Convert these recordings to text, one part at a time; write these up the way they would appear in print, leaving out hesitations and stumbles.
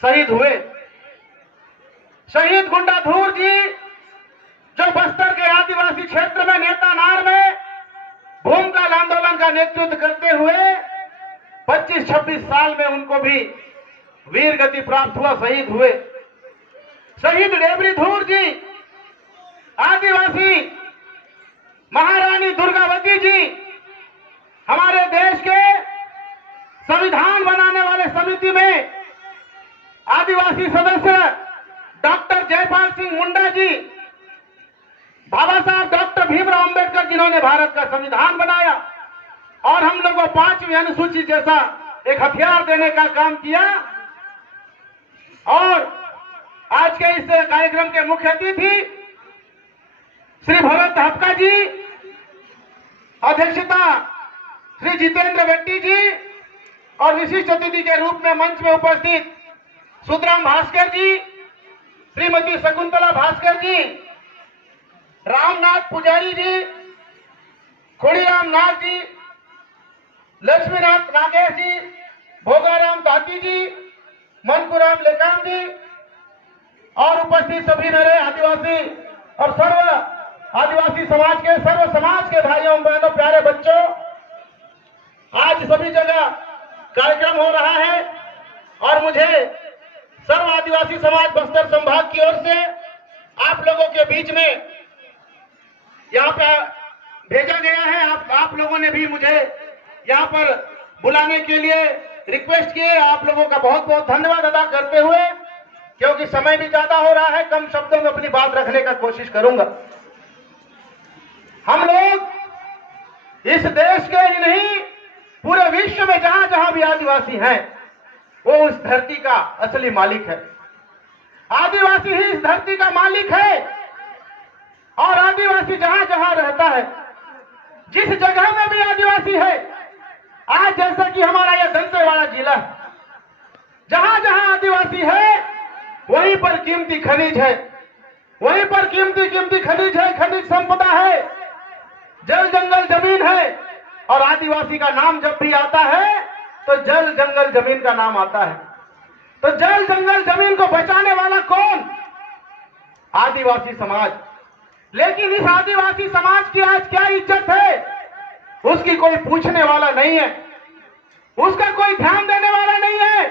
शहीद हुए। शहीद गुंडाधुर जी जो बस्तर के आदिवासी क्षेत्र में नेतानार में भूमिकाल आंदोलन का नेतृत्व करते हुए 25-26 साल में उनको भी वीर गति प्राप्त हुआ, शहीद हुए। शहीद डेबरी धूर जी आदिवासी महारानी दुर्गावती जी हमारे देश के संविधान बनाने वाले समिति में आदिवासी सदस्य डॉक्टर जयपाल सिंह मुंडा जी, बाबा साहब डॉक्टर भीमराव अंबेडकर जिन्होंने भारत का संविधान बनाया और हम लोगों को 5वीं अनुसूची जैसा एक हथियार देने का काम किया। और आज के इस कार्यक्रम के मुख्य अतिथि श्री भरत हपका जी, अध्यक्षता श्री जितेंद्र बेट्टी जी और विशिष्ट अतिथि के रूप में मंच में उपस्थित सुधराम भास्कर जी, श्रीमती शकुंतला भास्कर जी, रामनाथ पुजारी जी, खोड़ीराम नाथ जी, लक्ष्मीनाथ नागेश जी, भोगाराम ताती जी, मनपुराम लेकाम जी और उपस्थित सभी मेरे आदिवासी और सर्व आदिवासी समाज के सर्व समाज के भाइयों बहनों प्यारे बच्चों, आज सभी जगह कार्यक्रम हो रहा है और मुझे सर्व आदिवासी समाज बस्तर संभाग की ओर से आप लोगों के बीच में यहाँ पे भेजा गया है। आप लोगों ने भी मुझे यहाँ पर बुलाने के लिए रिक्वेस्ट किए। आप लोगों का बहुत बहुत धन्यवाद अदा करते हुए, क्योंकि समय भी ज्यादा हो रहा है, कम शब्दों में अपनी बात रखने का कोशिश करूंगा। हम लोग इस देश के ही नहीं पूरे विश्व में जहां जहां भी आदिवासी हैं वो उस धरती का असली मालिक है। आदिवासी ही इस धरती का मालिक है और आदिवासी जहां जहां रहता है, जिस जगह में भी आदिवासी है, आज जैसा कि हमारा यह दंतेवाड़ा जिला है, जहां जहां आदिवासी है वहीं पर कीमती खनिज है, वहीं पर कीमती खनिज है, खनिज संपदा है, जल जंगल जमीन है। और आदिवासी का नाम जब भी आता है तो जल जंगल जमीन का नाम आता है। तो जल जंगल जमीन को बचाने वाला कौन? आदिवासी समाज। लेकिन इस आदिवासी समाज की आज क्या इज्जत है? उसकी कोई पूछने वाला नहीं है, उसका कोई ध्यान देने वाला नहीं है।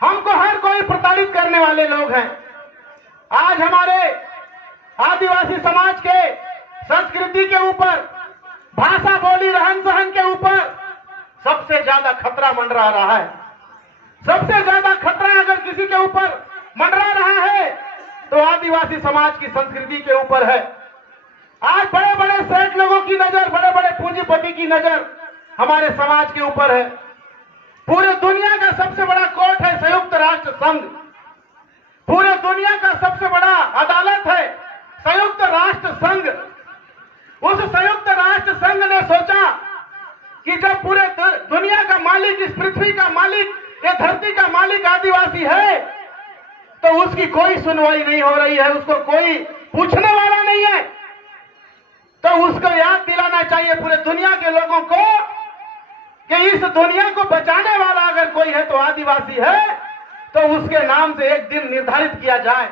हमको हर कोई प्रताड़ित करने वाले लोग हैं। आज हमारे आदिवासी समाज के संस्कृति के ऊपर, भाषा बोली रहन सहन के ऊपर सबसे ज्यादा खतरा मंडरा रहा है। सबसे ज्यादा खतरा अगर किसी के ऊपर मंडरा रहा है तो आदिवासी समाज की संस्कृति के ऊपर है। आज बड़े बड़े सेठ लोगों की नजर, बड़े बड़े पूंजीपति की नजर हमारे समाज के ऊपर है। पूरे दुनिया का सबसे बड़ा कोर्ट है संयुक्त राष्ट्र संघ, पूरे दुनिया का सबसे बड़ा अदालत है संयुक्त राष्ट्र संघ। उस संयुक्त राष्ट्र संघ ने सोचा कि जब पूरे दुनिया का मालिक, इस पृथ्वी का मालिक, ये धरती का मालिक आदिवासी है तो उसकी कोई सुनवाई नहीं हो रही है, उसको कोई पूछने वाला नहीं है। तो उसको याद दिलाना चाहिए पूरे दुनिया के लोगों को कि इस दुनिया को बचाने वाला अगर कोई है तो आदिवासी है, तो उसके नाम से एक दिन निर्धारित किया जाए।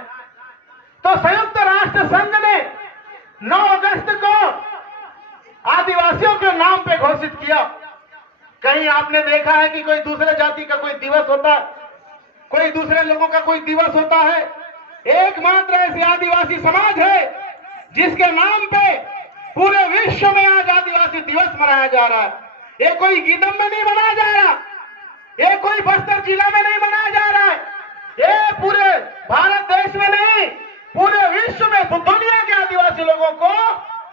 तो संयुक्त राष्ट्र संघ ने 9 अगस्त को आदिवासियों के नाम पे घोषित किया। कहीं आपने देखा है कि कोई दूसरे जाति का कोई दिवस होता, कोई दूसरे लोगों का कोई दिवस होता है? एकमात्र ऐसी आदिवासी समाज है जिसके नाम पे पूरे विश्व में आज आदिवासी दिवस मनाया जा रहा है। ये कोई गीदम में नहीं मनाया जा रहा, ये कोई बस्तर जिला में नहीं मनाया जा रहा है, ये पूरे भारत देश में नहीं, पूरे विश्व में दुनिया के आदिवासी लोगों को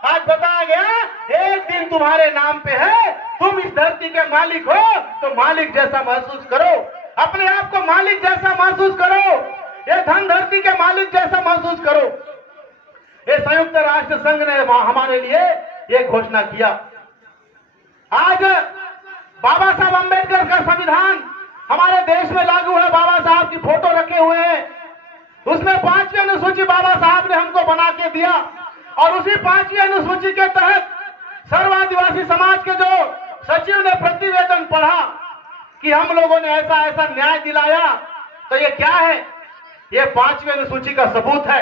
आज बताया गया एक दिन तुम्हारे नाम पे है, तुम इस धरती के मालिक हो तो मालिक जैसा महसूस करो, अपने आप को मालिक जैसा महसूस करो, ये धन धरती के मालिक जैसा महसूस करो। ये संयुक्त राष्ट्र संघ ने हमारे लिए ये घोषणा किया। आज बाबा साहब अंबेडकर का संविधान हमारे देश में लागू है। बाबा साहब की फोटो रखे हुए हैं, उसमें 5वीं अनुसूची बाबा साहब ने हमको बना के दिया और उसी 5वीं अनुसूची के तहत सर्व आदिवासी समाज के जो सचिव ने प्रतिवेदन पढ़ा कि हम लोगों ने ऐसा ऐसा न्याय दिलाया तो ये क्या है? ये 5वीं अनुसूची का सबूत है।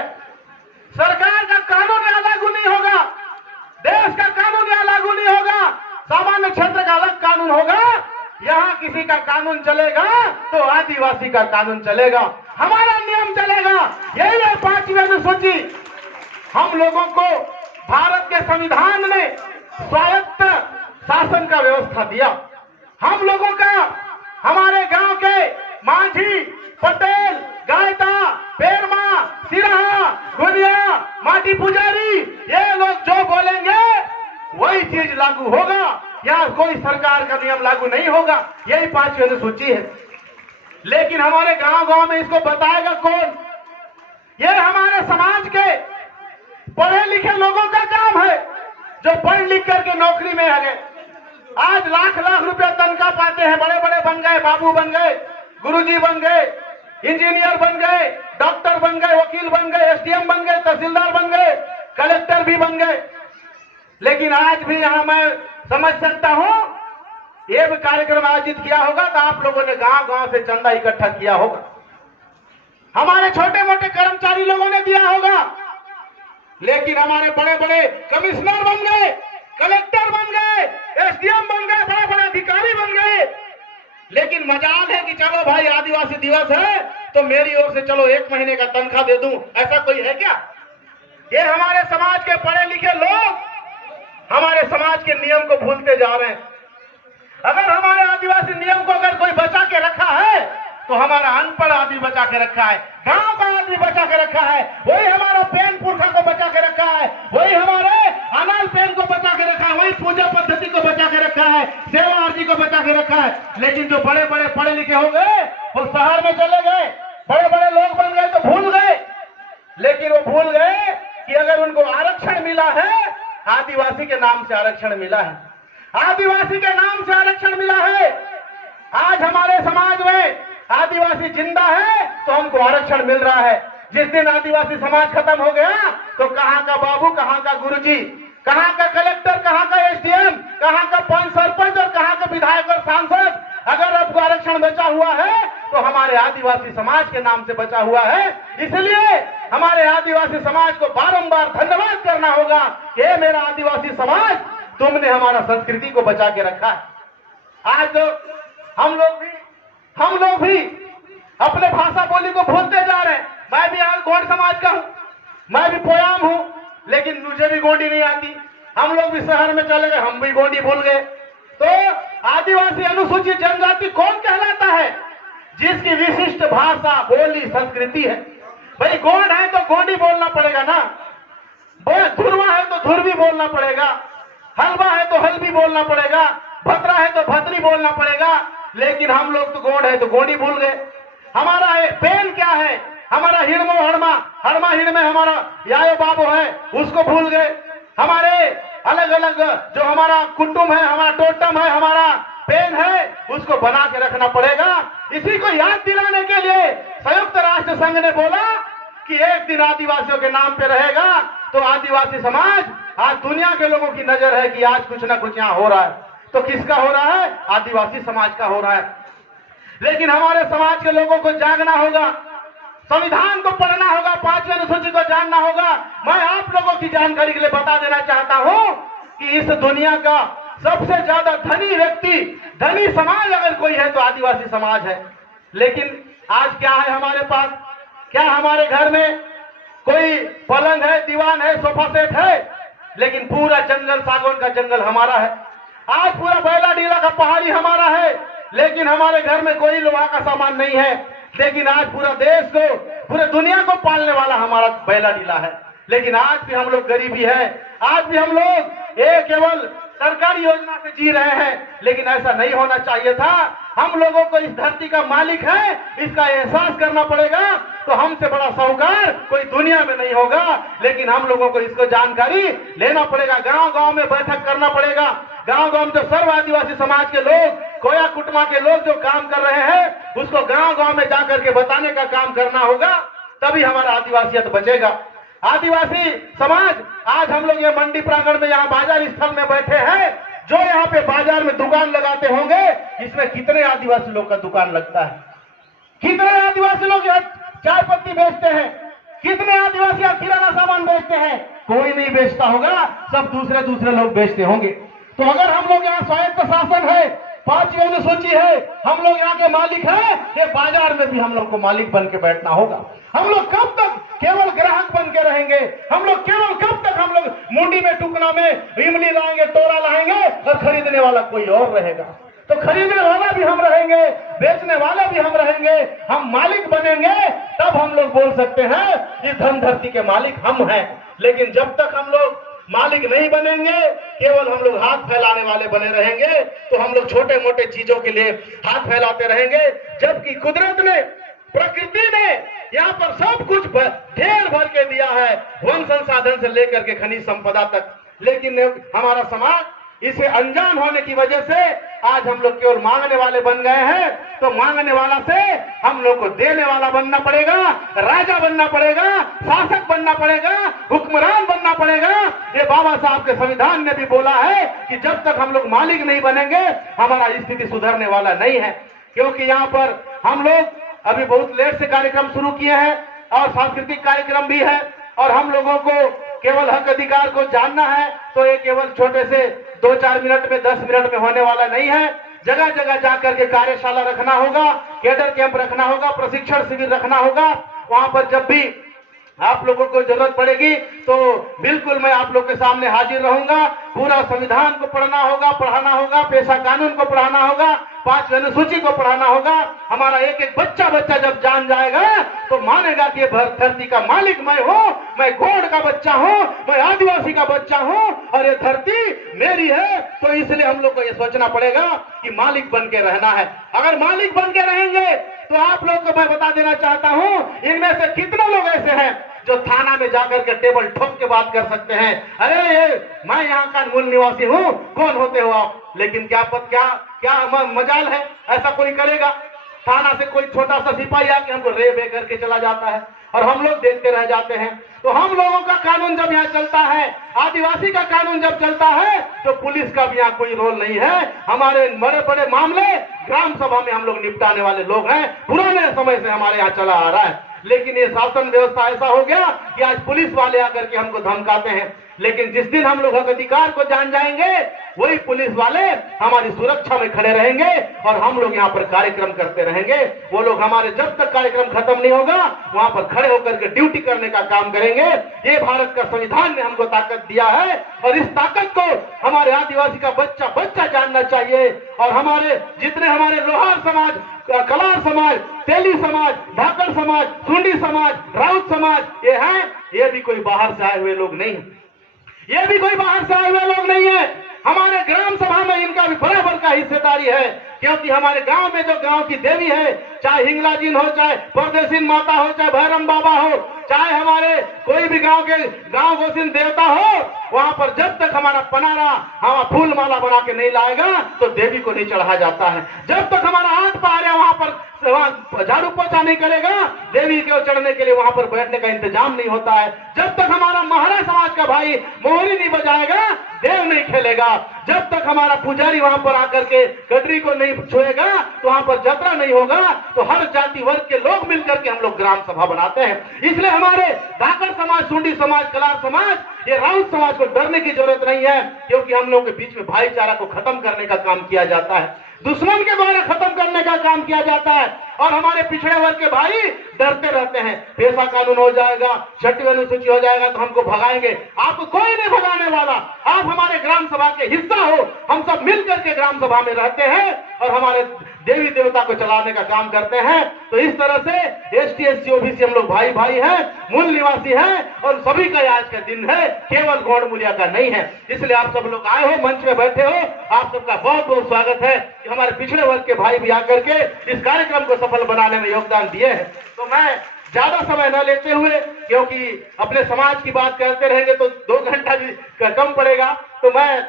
सरकार का कानून यहाँ लागू नहीं होगा, देश का कानून यहाँ लागू नहीं होगा, सामान्य क्षेत्र का अलग कानून होगा। यहाँ किसी का कानून चलेगा तो आदिवासी का कानून चलेगा, हमारा नियम चलेगा। यही है 5वीं अनुसूची। हम लोगों को भारत के संविधान ने स्वायत्त शासन का व्यवस्था दिया। हम लोगों का, हमारे गांव के मांझी, पटेल, गायता, पेरमा, सिराहा, गुनिया, माटी पुजारी, ये लोग जो बोलेंगे वही चीज लागू होगा। यहाँ कोई सरकार का नियम लागू नहीं होगा। यही 5वीं अनुसूची है। लेकिन हमारे गांव गांव में इसको बताएगा कौन? ये हमारे समाज के पढ़े लिखे लोगों का काम है, जो पढ़ लिख करके नौकरी में आ गए। आज लाख लाख रुपया तनख्वाह पाते हैं, बड़े बड़े बन गए, बाबू बन गए, गुरुजी बन गए, इंजीनियर बन गए, डॉक्टर बन गए, वकील बन गए, एसडीएम बन गए, तहसीलदार बन गए, कलेक्टर भी बन गए। लेकिन आज भी यहां मैं समझ सकता हूं, ये भी कार्यक्रम आयोजित किया होगा तो आप लोगों ने गांव गांव से चंदा इकट्ठा किया होगा, हमारे छोटे मोटे कर्मचारी लोगों ने दिया होगा। लेकिन हमारे बड़े बड़े कमिश्नर बन गए, कलेक्टर बन गए, एसडीएम बन गए, बड़े बड़े अधिकारी बन गए। लेकिन मजाल है कि चलो भाई आदिवासी दिवस है तो मेरी ओर से चलो 1 महीने का तनख्वाह दे दूं, ऐसा कोई है क्या? ये हमारे समाज के पढ़े लिखे लोग हमारे समाज के नियम को भूलते जा रहे हैं। अगर हमारे आदिवासी नियम को अगर कोई बचा के रखा है तो हमारा अनपढ़ आदमी बचा के रखा है, गांव का आदमी बचा के रखा है, वही हमारा पेन पुरखा को बचा के रखा है, वही हमारे अनाल पेन को बचा के रखा है, वही पूजा पद्धति को बचा के रखा है, सेवा आरती को बचा के रखा है। लेकिन जो बड़े बड़े पढ़े लिखे हो गए वो शहर में चले गए, बड़े बड़े लोग बन गए तो भूल गए। लेकिन वो भूल गए कि अगर उनको आरक्षण मिला है, आदिवासी के नाम से आरक्षण मिला है, आदिवासी के नाम से आरक्षण मिला है। आज हमारे समाज में आदिवासी जिंदा है तो हमको आरक्षण मिल रहा है। जिस दिन आदिवासी समाज खत्म हो गया तो कहां का बाबू, कहां का गुरुजी, कहां का कलेक्टर, कहां का एसडीएम, कहां का पंच सरपंच और कहां का विधायक और सांसद, अगर आपको आरक्षण बचा हुआ है तो हमारे आदिवासी समाज के नाम से बचा हुआ है। इसलिए हमारे आदिवासी समाज को बारंबार धन्यवाद करना होगा कि ये मेरा आदिवासी समाज, तुमने हमारा संस्कृति को बचा के रखा है। आज तो हम लोग भी अपने भाषा बोली को भूलते जा रहे हैं। मैं भी आज गोंड समाज का हूं, मैं भी पोयाम हूं, लेकिन मुझे भी गोंडी नहीं आती। हम लोग भी शहर में चले गए, हम भी गोंडी भूल गए। तो आदिवासी अनुसूचित जनजाति कौन कहलाता है? जिसकी विशिष्ट भाषा, बोली, संस्कृति है। भाई गोंड है तो गोंडी बोलना पड़ेगा ना, धुरवा है तो धुरवी बोलना पड़ेगा, हलवा है तो हलवी बोलना पड़ेगा, भद्रा है तो भद्री बोलना पड़ेगा। लेकिन हम लोग तो गोंड है तो गोंडी भूल गए। हमारा पेन क्या है? हमारा हिड़मो हड़मा, हड़मा हिड़मे हमारा यायो बाबो है, उसको भूल गए। हमारे अलग अलग जो हमारा कुटुंब है, हमारा टोटम है, हमारा पेन है, उसको बना के रखना पड़ेगा। इसी को याद दिलाने के लिए संयुक्त राष्ट्र संघ ने बोला कि एक दिन आदिवासियों के नाम पे रहेगा। तो आदिवासी समाज, आज दुनिया के लोगों की नजर है कि आज कुछ ना कुछ यहाँ हो रहा है। तो किसका हो रहा है? आदिवासी समाज का हो रहा है। लेकिन हमारे समाज के लोगों को जागना होगा, संविधान को पढ़ना होगा, 5वीं अनुसूची को जानना होगा। मैं आप लोगों की जानकारी के लिए बता देना चाहता हूं कि इस दुनिया का सबसे ज्यादा धनी व्यक्ति, धनी समाज अगर कोई है तो आदिवासी समाज है। लेकिन आज क्या है हमारे पास? क्या हमारे घर में कोई पलंग है, दीवान है, सोफा सेट है? लेकिन पूरा जंगल, सागौन का जंगल हमारा है। आज पूरा बैला डीला का पहाड़ी हमारा है, लेकिन हमारे घर में कोई लोहा का सामान नहीं है। लेकिन आज पूरा देश को, पूरे दुनिया को पालने वाला हमारा बैला डीला है। लेकिन आज भी हम लोग गरीबी है, आज भी हम लोग एक केवल सरकारी योजना से जी रहे हैं। लेकिन ऐसा नहीं होना चाहिए था। हम लोगों को इस धरती का मालिक है, इसका एहसास करना पड़ेगा। तो हमसे बड़ा साहूकार कोई दुनिया में नहीं होगा। लेकिन हम लोगों को इसको जानकारी लेना पड़ेगा, गांव गांव में बैठक करना पड़ेगा। गांव गांव में जो सर्व आदिवासी समाज के लोग, कोया कुटुंबा के लोग जो काम कर रहे हैं, उसको गांव गांव में जाकर के बताने का काम करना होगा, तभी हमारा आदिवासियत बचेगा। आदिवासी समाज, आज हम लोग ये मंडी प्रांगण में, यहाँ बाजार स्थल में बैठे हैं। जो यहाँ पे बाजार में दुकान लगाते होंगे, इसमें कितने आदिवासी लोग का दुकान लगता है? कितने आदिवासी लोग यहाँ चाय पत्ती बेचते हैं? कितने आदिवासी यहाँ किराना सामान बेचते हैं? कोई नहीं बेचता होगा, सब दूसरे दूसरे लोग बेचते होंगे। तो अगर हम लोग यहाँ स्वायत्त शासन है, 5वीं अनुसूची है, हम लोग यहाँ के मालिक हैं, ये बाजार में भी हम लोग को मालिक बन के बैठना होगा। हम लोग कब तक केवल ग्राहक बन के रहेंगे? हम लोग केवल कब तक हम लोग मुंडी में टुकना में इमली लाएंगे, तोड़ा लाएंगे और खरीदने वाला कोई और रहेगा? तो खरीदने वाला भी हम रहेंगे, बेचने वाला भी हम रहेंगे, हम मालिक बनेंगे, तब हम लोग बोल सकते हैं इस धन धरती के मालिक हम हैं। लेकिन जब तक हम लोग मालिक नहीं बनेंगे, केवल हम लोग हाथ फैलाने वाले बने रहेंगे, तो हम लोग छोटे मोटे चीजों के लिए हाथ फैलाते रहेंगे, जबकि कुदरत ने, प्रकृति ने यहाँ पर सब कुछ ढेर भर के दिया है, वन संसाधन से लेकर के खनिज संपदा तक। लेकिन हमारा समाज इसे अनजान होने की वजह से आज हम लोग केवल मांगने वाले बन गए हैं। तो मांगने वाला से हम लोग को देने वाला बनना पड़ेगा, राजा बनना पड़ेगा, शासक बनना पड़ेगा, हुक्मरान बनना पड़ेगा। ये बाबा साहब के संविधान ने भी बोला है कि जब तक हम लोग मालिक नहीं बनेंगे, हमारा स्थिति सुधरने वाला नहीं है। क्योंकि यहाँ पर हम लोग अभी बहुत लेट से कार्यक्रम शुरू किए हैं और सांस्कृतिक कार्यक्रम भी है, और हम लोगों को केवल हक अधिकार को जानना है, तो ये केवल छोटे से 2-4 मिनट में, 10 मिनट में होने वाला नहीं है। जगह जगह जाकर के कार्यशाला रखना होगा, कैडर कैंप रखना होगा, प्रशिक्षण शिविर रखना होगा। वहां पर जब भी आप लोगों को जरूरत पड़ेगी तो बिल्कुल मैं आप लोग के सामने हाजिर रहूंगा। पूरा संविधान को पढ़ना होगा, पढ़ाना होगा, पेशा कानून को पढ़ाना होगा, 5वीं अनुसूची को पढ़ाना होगा। हमारा एक एक बच्चा जब जान जाएगा तो मानेगा कि धरती का मालिक मैं हूँ, मैं गोंड का बच्चा हूँ, मैं आदिवासी का बच्चा हूँ और ये धरती मेरी है। तो इसलिए हम लोग को ये सोचना पड़ेगा कि मालिक बन के रहना है। अगर मालिक बन के रहेंगे तो आप लोग को मैं बता देना चाहता हूँ, इनमें से कितने लोग ऐसे हैं जो थाना में जाकर के टेबल ठोक के बात कर सकते हैं, अरे मैं यहाँ का मूल निवासी हूँ, कौन होते हो आप? लेकिन क्या मजाल है ऐसा कोई करेगा? थाना से कोई छोटा सा सिपाही आके हमको रे बे करके चला जाता है और हम लोग देखते रह जाते हैं। तो हम लोगों का कानून जब यहाँ चलता है, आदिवासी का कानून जब चलता है, तो पुलिस का भी यहाँ कोई रोल नहीं है। हमारे बड़े बड़े मामले ग्राम सभा में हम लोग निपटाने वाले लोग हैं, पुराने समय से हमारे यहाँ चला आ रहा है। लेकिन ये शासन व्यवस्था ऐसा हो गया कि आज पुलिस वाले आकर के हमको धमकाते हैं। लेकिन जिस दिन हम लोग हक अधिकार को जान जाएंगे, वही पुलिस वाले हमारी सुरक्षा में खड़े रहेंगे और हम लोग यहाँ पर कार्यक्रम करते रहेंगे। वो लोग हमारे जब तक कार्यक्रम खत्म नहीं होगा वहां पर खड़े होकर के ड्यूटी करने का काम करेंगे। ये भारत का संविधान ने हमको ताकत दिया है और इस ताकत को हमारे आदिवासी का बच्चा जानना चाहिए। और हमारे जितने हमारे लोहार समाज, कलार समाज, तेली समाज, धाकड़ समाज, सुंडी समाज, राउत समाज, ये हैं, ये भी कोई बाहर से आए हुए लोग नहीं है, ये भी कोई बाहर से आए हुए लोग नहीं है। हमारे ग्राम सभा में इनका भी बराबर का हिस्सेदारी है, क्योंकि हमारे गांव में जो गांव की देवी है, चाहे हिंगलाजीन हो, चाहे परदेसीन माता हो, चाहे भैरम बाबा हो, चाहे हमारे कोई भी गांव गोसिन देवता हो, वहां पर जब तक हमारा पनारा हमारा फूल माला बना के नहीं लाएगा तो देवी को नहीं चढ़ाया जाता है। जब तक हमारा हाथ पहाड़िया वहां पर झाड़ू पोछा नहीं करेगा, देवी को चढ़ने के लिए वहां पर बैठने का इंतजाम नहीं होता है। जब तक हमारा महाराज समाज का भाई मोहरी नहीं बजाएगा, देव नहीं खेलेगा। जब तक हमारा पुजारी वहां पर आकर के गडरी को नहीं छुएगा तो वहां पर यात्रा नहीं होगा। तो हर जाति वर्ग के लोग मिलकर के हम लोग ग्राम सभा बनाते हैं। इसलिए हमारे धाकड़ समाज, सुंडी समाज, कलार समाज, ये राउत समाज को डरने की जरूरत नहीं है, क्योंकि हम लोग के बीच में भाईचारा को खत्म करने का काम किया जाता है, दुश्मन के द्वारा खत्म करने का काम किया जाता है। और हमारे पिछड़े वर्ग के भाई डरते रहते हैं, पेशा कानून हो जाएगा, 6वीं अनुसूची हो जाएगा तो हमको भगाएंगे। आपको कोई नहीं भगाने वाला, आप हमारे ग्राम सभा के हिस्सा हो। हम सब मिलकर के ग्राम सभा में रहते हैं और हमारे देवी देवता को चलाने का काम करते हैं। तो इस तरह से ST SC OBC हम लोग भाई भाई हैं, मूल निवासी हैं और सभी का आज का दिन है, केवल गौड़ मूल्य का नहीं है। इसलिए आप सब लोग आए हो, मंच में बैठे हो, आप सबका बहुत बहुत स्वागत है कि हमारे पिछड़े वर्ग के भाई भी आकर के इस कार्यक्रम को सफल बनाने में योगदान दिए हैं। तो मैं ज्यादा समय न लेते हुए, क्योंकि अपने समाज की बात करते रहेंगे तो 2 घंटा भी कम पड़ेगा, तो मैं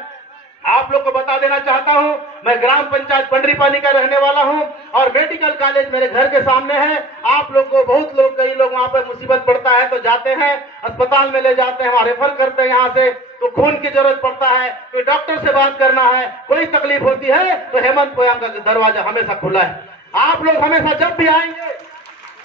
आप लोग को बता देना चाहता हूं, मैं ग्राम पंचायत पंडरीपानी का रहने वाला हूं और मेडिकल कॉलेज मेरे घर के सामने है। आप लोग को कई लोग वहां पर मुसीबत पड़ता है तो जाते हैं, अस्पताल में ले जाते हैं, वहां रेफर करते हैं। यहाँ से तो खून की जरूरत पड़ता है, कोई डॉक्टर से बात करना है, कोई तकलीफ होती है तो हेमंत पोयाम का दरवाजा हमेशा खुला है। आप लोग हमेशा जब भी आएंगे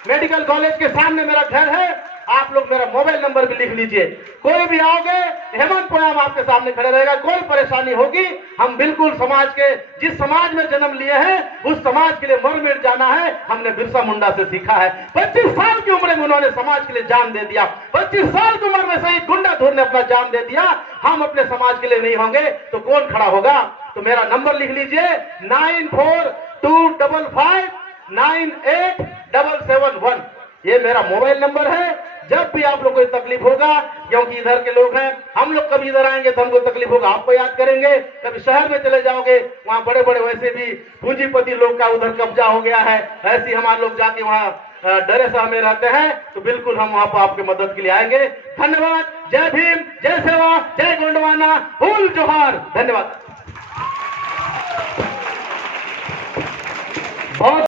मेडिकल कॉलेज के सामने मेरा घर है। आप लोग मेरा मोबाइल नंबर भी लिख लीजिए। कोई भी आओगे, हेमंत पोयाम आपके सामने खड़े रहेगा। कोई परेशानी होगी, हम बिल्कुल समाज के, जिस समाज में जन्म लिए हैं उस समाज के लिए मर मिट जाना है, हमने बिरसा मुंडा से सीखा है। 25 साल की उम्र में उन्होंने समाज के लिए जान दे दिया। 25 साल की उम्र में शहीद गुंडाधुर ने अपना जान दे दिया। हम अपने समाज के लिए नहीं होंगे तो कौन खड़ा होगा? तो मेरा नंबर लिख लीजिए 9425598771। ये मेरा मोबाइल नंबर है। जब भी आप लोग को तकलीफ होगा, क्योंकि इधर के लोग हैं, हम लोग कभी इधर आएंगे तो हमको तकलीफ होगा, आपको याद करेंगे। कभी शहर में चले जाओगे, वहां बड़े बड़े वैसे भी पूंजीपति लोग का उधर कब्जा हो गया है, ऐसे हमारे लोग जाके वहां डरे साह में रहते हैं, तो बिल्कुल हम वहां पर आपके मदद के लिए आएंगे। धन्यवाद। जय भीम, जय सेवा, जय गोंडवाना, फूल जोहार। धन्यवाद।